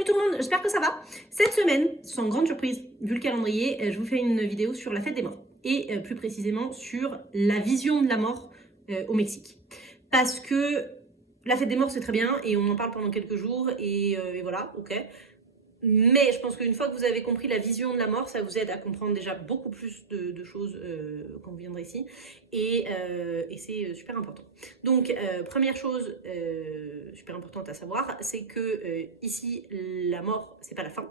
Salut tout le monde, j'espère que ça va. Cette semaine, sans grande surprise, vu le calendrier, je vous fais une vidéo sur la fête des morts. Et plus précisément sur la vision de la mort au Mexique. Parce que la fête des morts c'est très bien et on en parle pendant quelques jours et voilà, ok. Mais je pense qu'une fois que vous avez compris la vision de la mort, ça vous aide à comprendre déjà beaucoup plus de choses quand vous viendrez ici. Et c'est super important. Donc, première chose super importante à savoir, c'est que ici, la mort, c'est pas la fin,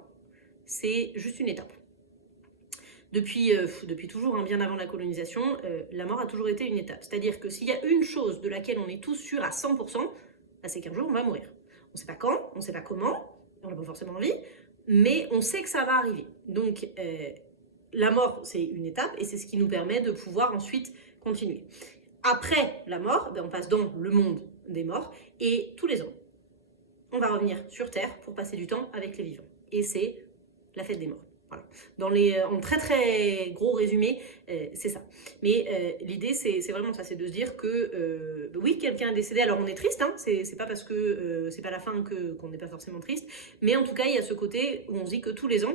c'est juste une étape. Depuis toujours, hein, bien avant la colonisation, la mort a toujours été une étape. C'est-à-dire que s'il y a une chose de laquelle on est tous sûrs à 100%, bah, c'est qu'un jour on va mourir. On ne sait pas quand, on ne sait pas comment, on n'a pas forcément envie, mais on sait que ça va arriver. Donc la mort, c'est une étape et c'est ce qui nous permet de pouvoir ensuite continuer. Après la mort, ben, on passe dans le monde des morts et tous les ans, on va revenir sur Terre pour passer du temps avec les vivants. Et c'est la fête des morts. Voilà. En très très gros résumé, c'est ça. Mais l'idée, c'est vraiment ça, c'est de se dire que oui, quelqu'un est décédé, alors on est triste, hein, c'est pas parce que c'est pas la fin qu'on n'est pas forcément triste, mais en tout cas, il y a ce côté où on se dit que tous les ans,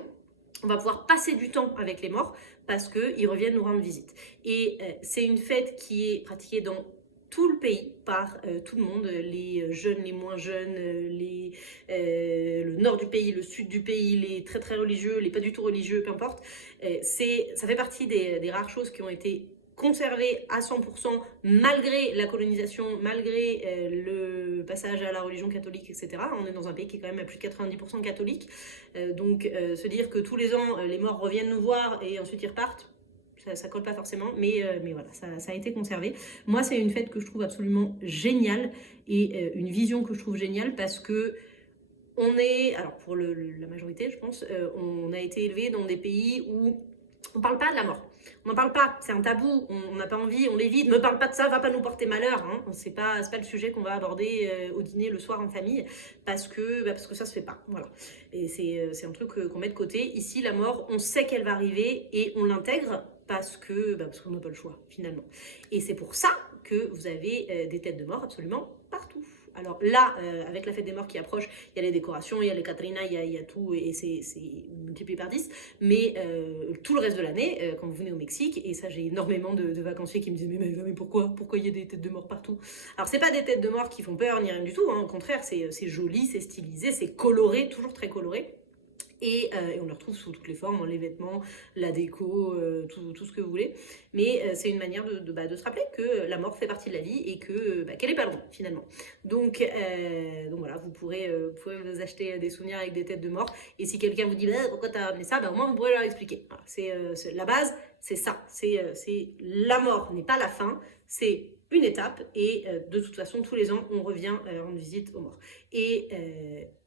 on va pouvoir passer du temps avec les morts parce qu'ils reviennent nous rendre visite. Et c'est une fête qui est pratiquée dans tout le pays, par tout le monde, les jeunes, les moins jeunes, le nord du pays, le sud du pays, les très très religieux, les pas du tout religieux, peu importe. Ça fait partie des rares choses qui ont été conservées à 100% malgré la colonisation, malgré le passage à la religion catholique, etc. On est dans un pays qui est quand même à plus de 90% catholique. Donc se dire que tous les ans, les morts reviennent nous voir et ensuite ils repartent, ça colle pas forcément, mais voilà, ça a été conservé. Moi, c'est une fête que je trouve absolument géniale et une vision que je trouve géniale parce que on est, alors pour la majorité, je pense, on a été élevé dans des pays où on parle pas de la mort. On n'en parle pas, c'est un tabou, on n'a pas envie, on l'évite. Ne parle pas de ça, va pas nous porter malheur. Hein. C'est pas le sujet qu'on va aborder au dîner le soir en famille parce que ça se fait pas. Voilà. Et c'est un truc qu'on met de côté. Ici, la mort, on sait qu'elle va arriver et on l'intègre parce qu'on n'a pas le choix finalement. Et c'est pour ça que vous avez des têtes de mort absolument partout. Alors là, avec la fête des morts qui approche, il y a les décorations, il y a les Catrinas, il y a tout, et c'est multiplié par 10. Mais tout le reste de l'année, quand vous venez au Mexique, et ça j'ai énormément de vacanciers qui me disent mais pourquoi il y a des têtes de mort partout? Alors c'est pas des têtes de mort qui font peur ni rien du tout, hein, au contraire, c'est joli, c'est stylisé, c'est coloré, toujours très coloré. Et on le retrouve sous toutes les formes, les vêtements, la déco, tout ce que vous voulez. Mais c'est une manière de se rappeler que la mort fait partie de la vie et qu'elle n'est pas loin finalement. Donc voilà, vous pourrez vous acheter des souvenirs avec des têtes de mort. Et si quelqu'un vous dit pourquoi t'as amené ça, au moins vous pourrez leur expliquer. Voilà, c'est la base, c'est ça. C'est la mort n'est pas la fin, c'est une étape. Et de toute façon, tous les ans, on revient rendre visite aux morts. Et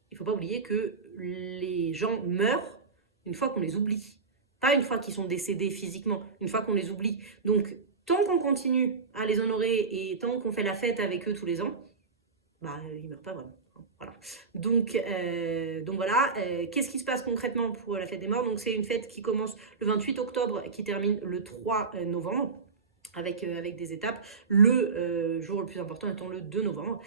il ne faut pas oublier que les gens meurent une fois qu'on les oublie. Pas une fois qu'ils sont décédés physiquement, une fois qu'on les oublie. Donc, tant qu'on continue à les honorer et tant qu'on fait la fête avec eux tous les ans, ils ne meurent pas vraiment. Voilà. Donc voilà, qu'est-ce qui se passe concrètement pour la fête des morts? Donc c'est une fête qui commence le 28 octobre et qui termine le 3 novembre. Avec des étapes, le jour le plus important étant le 2 novembre.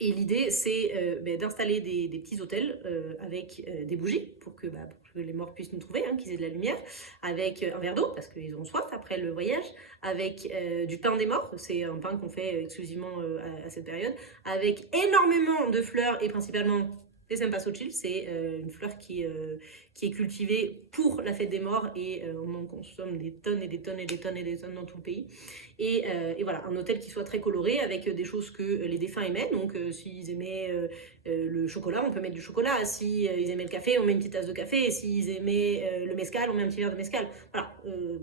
Et l'idée, c'est d'installer des petits hôtels avec des bougies pour que les morts puissent nous trouver, hein, qu'ils aient de la lumière, avec un verre d'eau, parce qu'ils auront soif après le voyage, avec du pain des morts, c'est un pain qu'on fait exclusivement à cette période, avec énormément de fleurs et principalement des cempasúchil, c'est une fleur qui est cultivée pour la fête des morts et on en consomme des tonnes et des tonnes et des tonnes et des tonnes dans tout le pays. Et voilà, un hôtel qui soit très coloré avec des choses que les défunts aimaient. Donc s'ils aimaient le chocolat, on peut mettre du chocolat. S'ils aimaient le café, on met une petite tasse de café. Et s'ils aimaient le mezcal, on met un petit verre de mezcal. Voilà,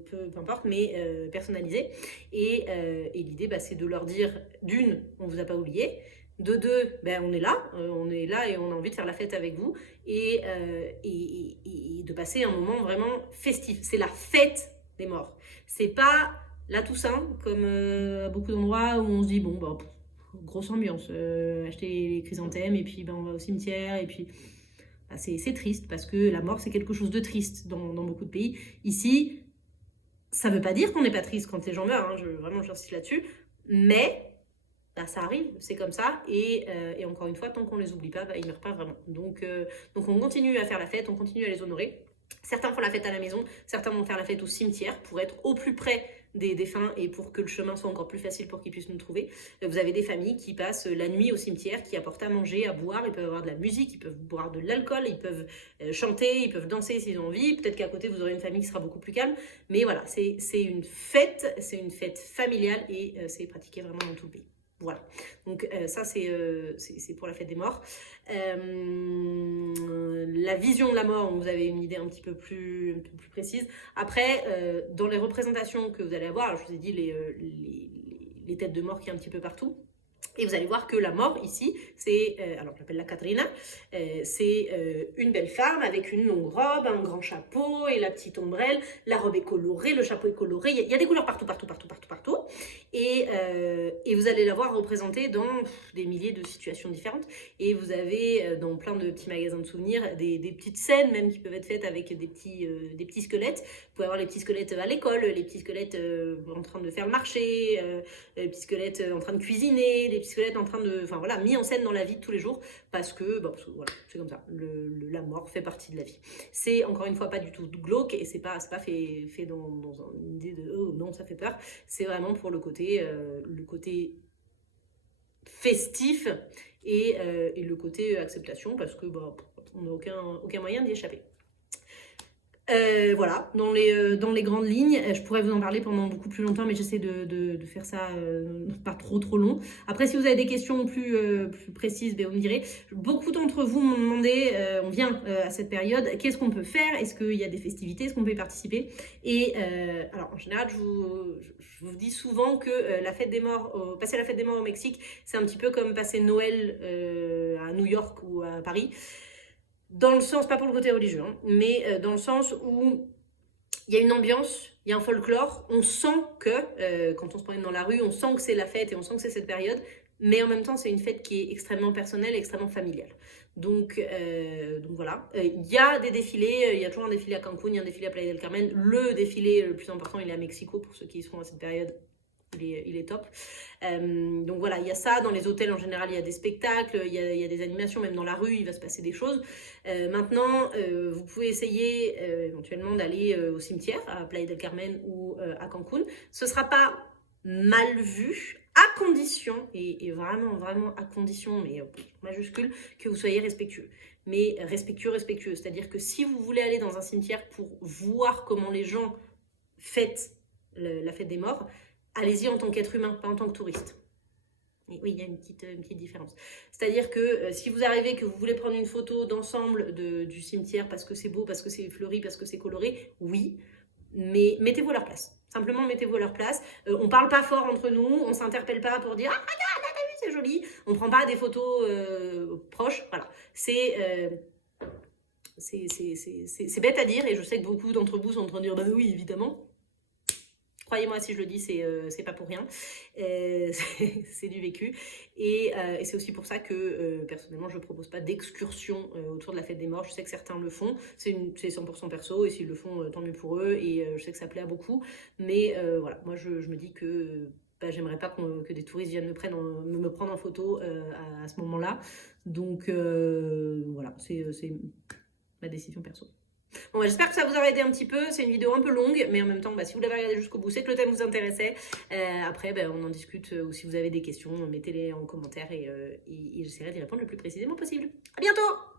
peu importe, mais personnalisé. Et l'idée, c'est de leur dire, d'une, on vous a pas oublié. De deux, on est là et on a envie de faire la fête avec vous et de passer un moment vraiment festif. C'est la fête des morts. C'est pas la Toussaint comme à beaucoup d'endroits où on se dit grosse ambiance, acheter les chrysanthèmes et puis on va au cimetière et puis c'est triste parce que la mort c'est quelque chose de triste dans beaucoup de pays. Ici, ça veut pas dire qu'on n'est pas triste quand les gens meurent, hein, vraiment j'insiste là-dessus, mais bah, ça arrive, c'est comme ça, et encore une fois, tant qu'on les oublie pas, bah, ils meurent pas vraiment. Donc on continue à faire la fête, on continue à les honorer. Certains font la fête à la maison, certains vont faire la fête au cimetière pour être au plus près des défunts et pour que le chemin soit encore plus facile pour qu'ils puissent nous trouver. Vous avez des familles qui passent la nuit au cimetière, qui apportent à manger, à boire, ils peuvent avoir de la musique, ils peuvent boire de l'alcool, ils peuvent chanter, ils peuvent danser s'ils ont envie. Peut-être qu'à côté, vous aurez une famille qui sera beaucoup plus calme. Mais voilà, c'est une fête familiale et c'est pratiqué vraiment dans tout le pays. Voilà, donc ça c'est pour la fête des morts. La vision de la mort, vous avez une idée un peu plus précise. Après, dans les représentations que vous allez avoir, alors je vous ai dit les têtes de mort qui est un petit peu partout. Et vous allez voir que la mort ici, c'est, alors on l'appelle la Catrina, c'est une belle femme avec une longue robe, un grand chapeau et la petite ombrelle. La robe est colorée, le chapeau est coloré, il y a des couleurs partout. Et vous allez la voir représentée dans des milliers de situations différentes. Et vous avez dans plein de petits magasins de souvenirs des petites scènes même qui peuvent être faites avec des petits squelettes. Vous pouvez avoir les petits squelettes à l'école, les petits squelettes en train de faire le marché, les petits squelettes en train de cuisiner, les petits squelettes en train de... Enfin voilà, mis en scène dans la vie de tous les jours parce que voilà, c'est comme ça. La mort fait partie de la vie. C'est encore une fois pas du tout glauque et c'est pas fait dans une idée de oh non, ça fait peur. C'est vraiment pour le côté festif et le côté acceptation parce que on n'a aucun moyen d'y échapper. Voilà, dans les grandes lignes, je pourrais vous en parler pendant beaucoup plus longtemps, mais j'essaie de faire ça pas trop long. Après, si vous avez des questions plus précises, vous me direz. Beaucoup d'entre vous m'ont demandé, on vient à cette période, qu'est-ce qu'on peut faire? Est-ce qu'il y a des festivités? Est-ce qu'on peut y participer? Et alors, en général, je vous dis souvent que passer la fête des morts au Mexique, c'est un petit peu comme passer Noël à New York ou à Paris. Dans le sens, pas pour le côté religieux, hein, mais dans le sens où il y a une ambiance, il y a un folklore, on sent que, quand on se promène dans la rue, on sent que c'est la fête et on sent que c'est cette période, mais en même temps, c'est une fête qui est extrêmement personnelle, extrêmement familiale. Donc voilà, il y a des défilés, il y a toujours un défilé à Cancun, il y a un défilé à Playa del Carmen. Le défilé le plus important, il est à Mexico, pour ceux qui y seront à cette période. Il est top. Donc voilà, il y a ça. Dans les hôtels, en général, il y a des spectacles, il y a des animations, même dans la rue, il va se passer des choses. Maintenant, vous pouvez essayer éventuellement d'aller au cimetière, à Playa del Carmen ou à Cancun. Ce ne sera pas mal vu, à condition, et vraiment à condition, mais majuscule, que vous soyez respectueux. Mais respectueux, c'est-à-dire que si vous voulez aller dans un cimetière pour voir comment les gens fêtent la fête des morts, allez-y en tant qu'être humain, pas en tant que touriste. Et oui, il y a une petite différence. C'est-à-dire que si vous arrivez, que vous voulez prendre une photo d'ensemble du cimetière parce que c'est beau, parce que c'est fleuri, parce que c'est coloré, oui, mais mettez-vous à leur place. Simplement, mettez-vous à leur place. On parle pas fort entre nous, on s'interpelle pas pour dire « Ah, regarde, là, t'as vu, c'est joli !» On prend pas des photos proches, voilà. C'est bête à dire et je sais que beaucoup d'entre vous sont en train de dire « Bah oui, évidemment !» Croyez-moi, si je le dis, c'est pas pour rien. C'est du vécu. Et c'est aussi pour ça que, personnellement, je ne propose pas d'excursion autour de la fête des morts. Je sais que certains le font. C'est 100% perso. Et s'ils le font, tant mieux pour eux. Et je sais que ça plaît à beaucoup. Mais voilà, moi, je me dis que j'aimerais pas que des touristes viennent me prendre en photo à ce moment-là. Donc, voilà, c'est ma décision perso. Bon, j'espère que ça vous aura aidé un petit peu. C'est une vidéo un peu longue, mais en même temps, si vous l'avez regardé jusqu'au bout, c'est que le thème vous intéressait. Après, on en discute, ou si vous avez des questions, mettez-les en commentaire et j'essaierai d'y répondre le plus précisément possible. À bientôt!